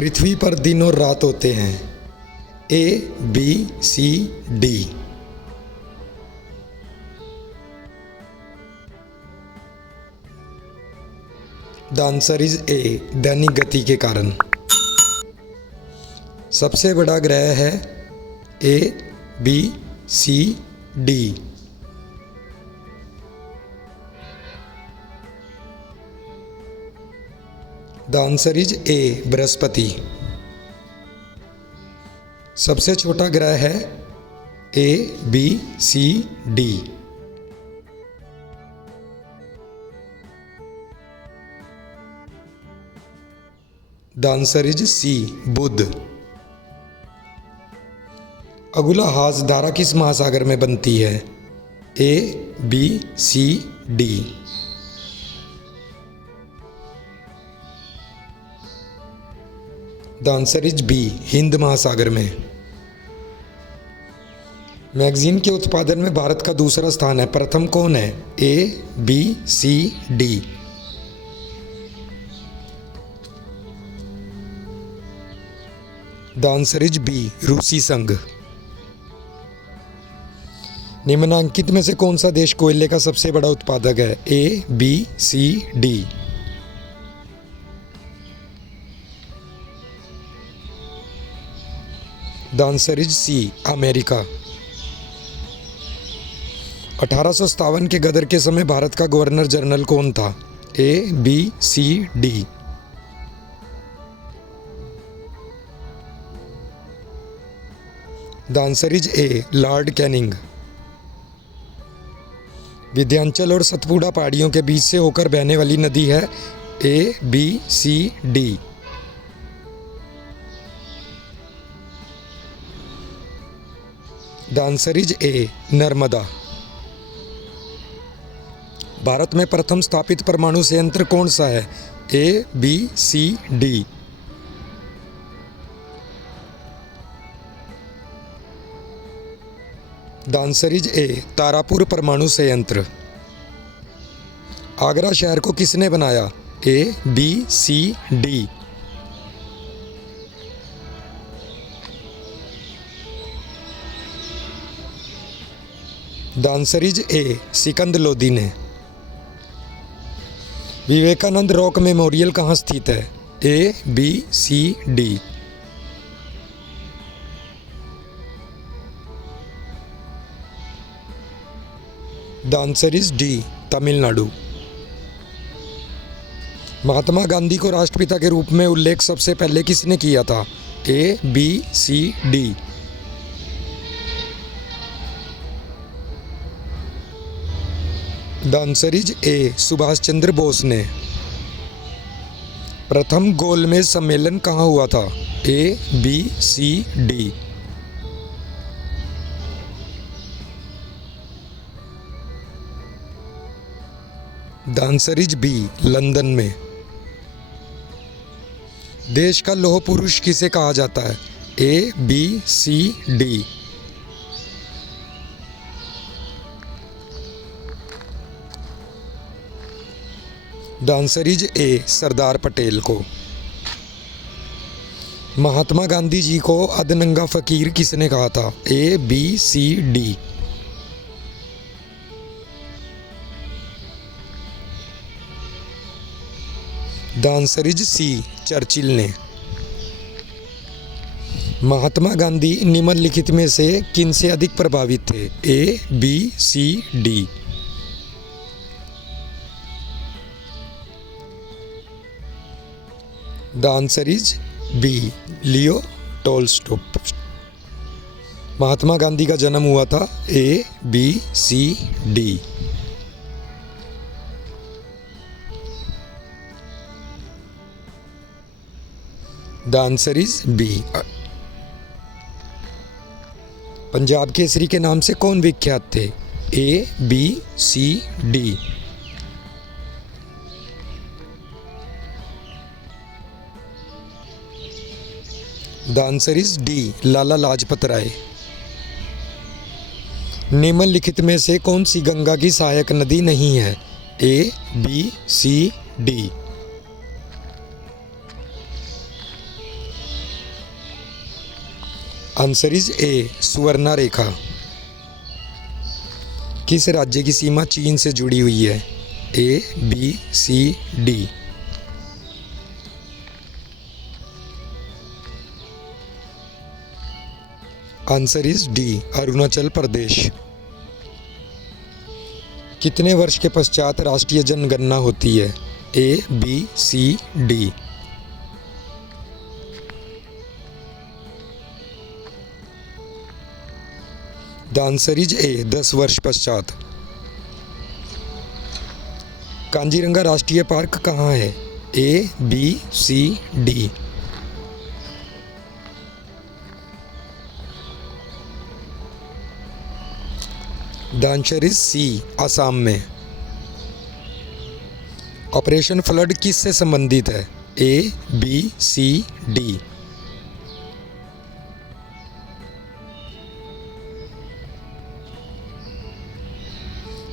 पृथ्वी पर दिन और रात होते हैं? A, B, C, D. The answer is A, दैनिक गति के कारण। सबसे बड़ा ग्रह है? A, B, C, D. The answer is A, बृहस्पति। सबसे छोटा ग्रह है? A, B, C, D. The answer is C, बुध। अगुला धारा किस महासागर में बनती है? A, B, C, D. The answer is B, Hind महासागर में। मैगजीन के उत्पादन में भारत का दूसरा स्थान है, प्रथम कौन है? A, B, C, D. The answer is B, रूसी संघ। निम्नलिखित में से कौन सा देश कोयले का सबसे बड़ा उत्पादक है? A, B, C, D. The answer is C, America. 1857 के गदर के समय भारत का गवर्नर जनरल कौन था? A, B, C, D. The answer is A, lord Canning. Vindhyachal और सतपुड़ा पहाड़ियों के बीच से होकर बहने वाली नदी है? A, B, C, D. The answer is A, Narmada. Bharat में प्रथम स्थापित परमाणु संयंत्र कौन सा है? A, B, C, D. The answer is A, Tarapur परमाणु संयंत्र। आगरा शहर को किसने बनाया? A, B, C, D. The answer is A, Sikandar Lodi ने। विवेकानंद रॉक मेमोरियल कहाँ स्थित है? A, B, C, D. The answer is D, Tamil Nadu. Mahatma Gandhi को राष्ट्रपिता के रूप में उल्लेख सबसे पहले किसने किया था? A, B, C, D. The answer is A, Subhash Chandra Bose ने। प्रथम गोलमेज सम्मेलन कहाँ हुआ था? A, B, C, D. The answer is B, London में। देश का लौह पुरुष किसे कहा जाता है? A, B, C, D. The answer is A, Sardar Patel को। महात्मा गांधी जी को अधनंगा फकीर किसने कहा था? A, B, C, D. The answer is C, Churchill ने। महात्मा गांधी निम्नलिखित में से किन से अधिक प्रभावित थे? A, B, C, D. The answer is B, Leo Tolstoy. Mahatma Gandhi का जन्म हुआ था? A, B, C, D. The answer is B. Punjab Kesari के नाम से कौन विख्यात थे? A, B, C, D. The answer is D, Lala Lajpat Rai. निम्नलिखित में से कौन सी गंगा की सहायक नदी नहीं है? A, B, C, D. Answer is A Suvarnarekha. किस राज्य की सीमा चीन से जुड़ी हुई है? A, B, C, D. Answer is D Arunachal Pradesh. कितने वर्ष के पश्चात राष्ट्रीय जनगणना होती है? A, B, C, D. The answer is A 10 वर्ष पश्चात। कांजीरंगा राष्ट्रीय पार्क कहाँ है? A, B, C, D. The answer is C Assam में। ऑपरेशन फ्लड किससे संबंधित है? A, B, C, D.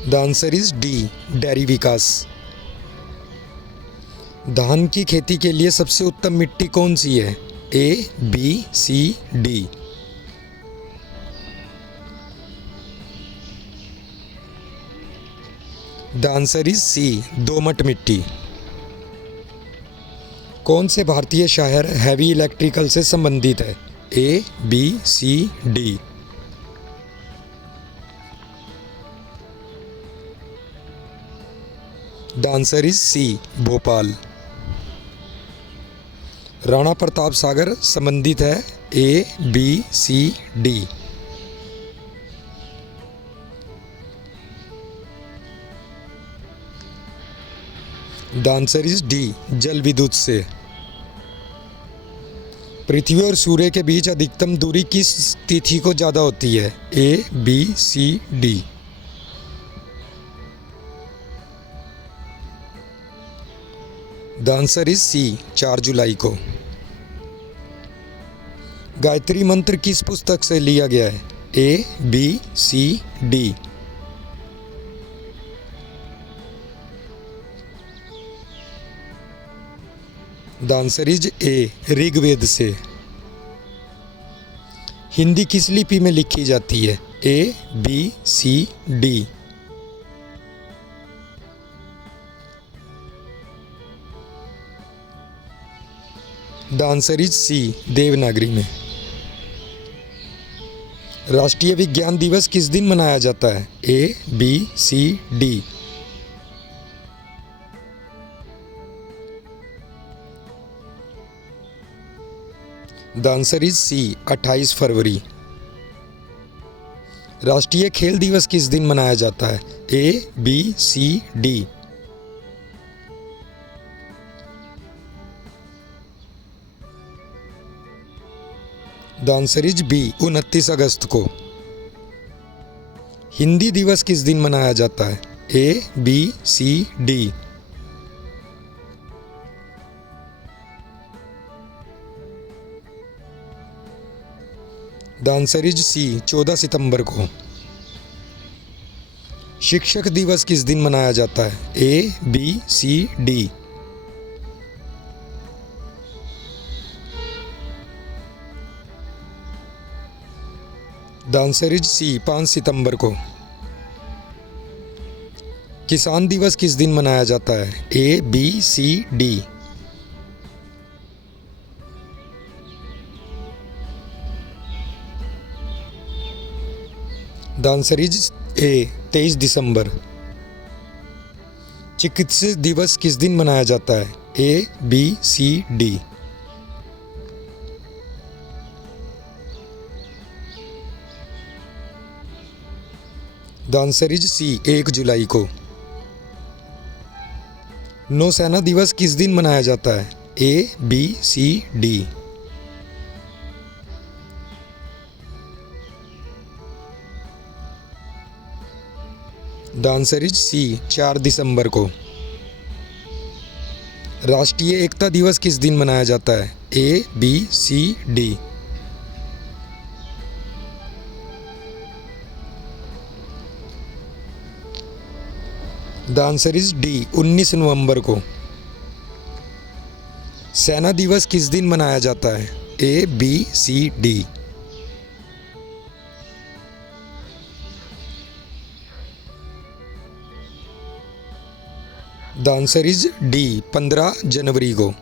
The answer is D dairy विकास। धान की खेती के लिए सबसे उत्तम मिट्टी कौन सी है? A, B, C, D. The answer is C दोमट मिट्टी। कौन से भारतीय शहर हैवी इलेक्ट्रिकल से संबंधित है? A, B, C, D. The answer is C Bhopal. Rana Pratap Sagar संबंधित है? A, B, C, D. The answer is D जल विद्युत से। पृथ्वी और सूर्य के बीच अधिकतम दूरी किस तिथि को ज़्यादा होती है? A, B, C, D. The answer is C 4 जुलाई को। गायत्री मंत्र किस पुस्तक से लिया गया है? A, B, C, D. The answer is A Rigveda से। हिंदी किस लिपि में लिखी जाती है? A, B, C, D. The answer is C Devanagari में। राष्ट्रीय विज्ञान दिवस किस दिन मनाया जाता है? A, B, C, D. The answer is C 28 फरवरी। राष्ट्रीय खेल दिवस किस दिन मनाया जाता है? A, B, C, D. The answer is B 29 अगस्त को। हिंदी दिवस किस दिन मनाया जाता है? A, B, C, D. The answer is C 14 सितंबर को। शिक्षक दिवस किस दिन मनाया जाता है? A, B, C, D. The answer is C 5 सितंबर को। किसान दिवस किस दिन मनाया जाता है? A, B, C, D. The answer is A 23 दिसंबर। चिकित्सक दिवस किस दिन मनाया जाता है? A, B, C, D. The answer is C 1 जुलाई को। नौसेना दिवस किस दिन मनाया जाता है? A, B, C, D. The answer is C 4 दिसंबर को। राष्ट्रीय एकता दिवस किस दिन मनाया जाता है? A, B, C, D. The answer is D 19 नवंबर को। सेना दिवस किस दिन मनाया जाता है? A, B, C, D. The answer is D 15 जनवरी को।